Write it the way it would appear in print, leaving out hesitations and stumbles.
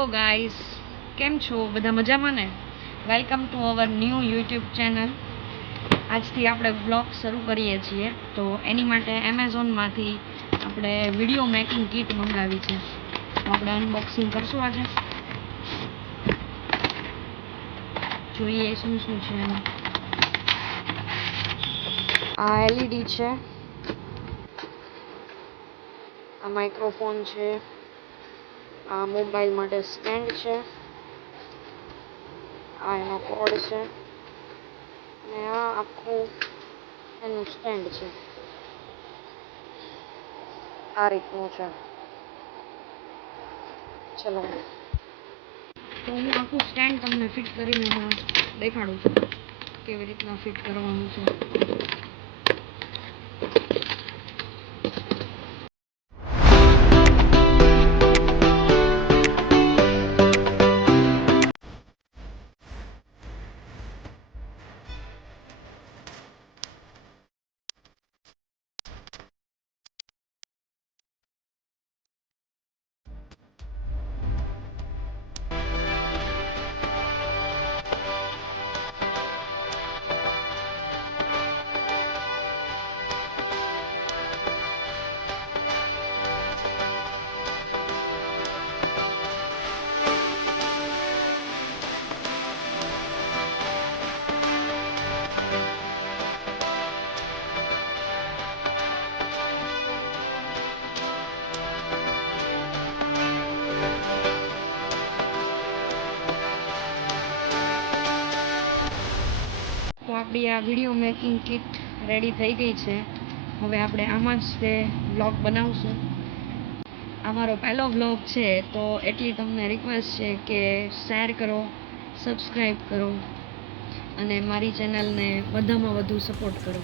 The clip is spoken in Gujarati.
હેલો ગાઈસ, કેમ છો? બધા મજામાં ને? Welcome to our new YouTube channel. આજથી આપણે વ્લોગ શરૂ કરીએ છીએ. તો એની માટે એમેઝોનમાંથી આપણે વિડીયો મેકિંગ કીટ મંગાવી છે. તો આપણે અનબોક્સિંગ કરશું આજે. જોઈએ શું શું છે એમાં. આ એલઈડી છે, આ માઇક્રોફોન છે, આ મોબાઈલ માટે સ્ટેન્ડ છે, આ એનો કોડ છે અને આ આખું એનું સ્ટેન્ડ છે. આ રીતનું છે. ચલો તો હું આખું સ્ટેન્ડ તમને ફિટ કરીને દેખાડું છું કેવી રીતના ફિટ કરવાનું છે. તો આપણી આ વિડીયો મેકિંગ કિટ રેડી થઈ ગઈ છે. હવે આપણે આમાં જ તે વ્લોગ બનાવશું. આ મારો પહેલો વ્લોગ છે, તો એટલી તમને રિક્વેસ્ટ છે કે શેર કરો, સબસ્ક્રાઈબ કરો અને મારી ચેનલને વધામાં વધુ સપોર્ટ કરો.